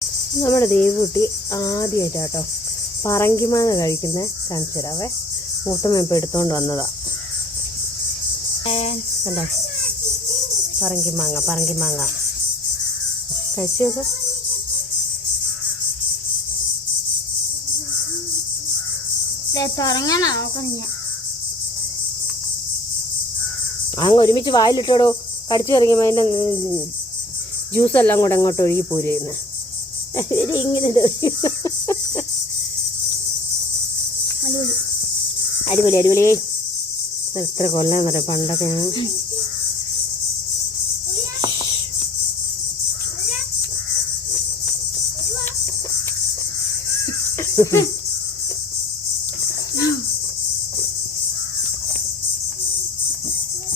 നമ്മുടെ ദേവുകുട്ടി ആദ്യമായിട്ടാട്ടോ പറങ്കിമാങ്ങ കഴിക്കുന്നത് കാണിച്ചു തരാവേ. മൂത്തമ്മ ഇപ്പം എടുത്തോണ്ട് വന്നതാ. കണ്ടോ പറങ്കിമാങ്ങ കഴിച്ചു നോക്ക്. അങ്ങ് ഒരുമിച്ച് വായിലിട്ടോടോ. കടിച്ചു ഇറങ്ങിയപ്പോൾ അതിൻ്റെ ജ്യൂസെല്ലാം കൂടെ അങ്ങോട്ട് ഒഴുകി പോരുന്നു. ഇങ്ങനെ അടിപൊളി അടിപൊളി. എത്ര കൊല്ലാന്ന് പറയാം പണ്ടൊക്കെ.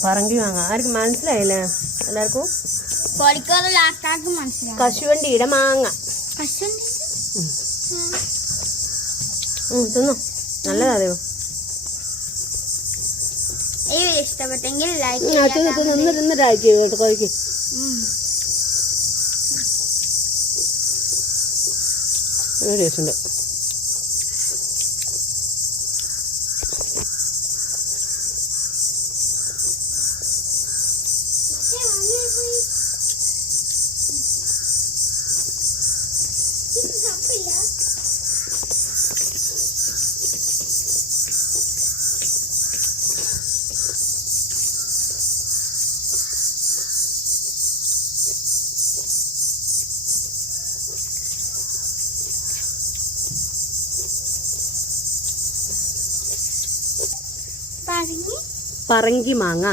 പറങ്കി വാങ്ങാം. ആർക്കും മനസ്സിലായില്ല? എല്ലാവർക്കും കശുവണ്ടിയുടെ മാങ്ങ തിന്നോ, നല്ലതാ. അതെയോ ഇഷ്ടപ്പെട്ടെങ്കിൽ ലൈക്ക് കേട്ടോ. കഴിക്ക്. നല്ല ടേസ്റ്റ് ഉണ്ട്. പറങ്കി മാങ്ങ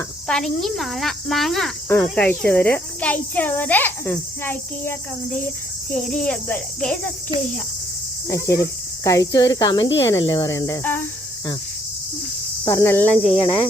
കഴിച്ചവര് ലൈക്ക് ചെയ്യുക, കമന്റ് ചെയ്യുക, ഷെയർ ചെയ്യുക. ശരി, കഴിച്ചവര് കമന്റ് ചെയ്യാനല്ലേ പറയണ്ടേ? പറഞ്ഞെല്ലാം ചെയ്യണേ.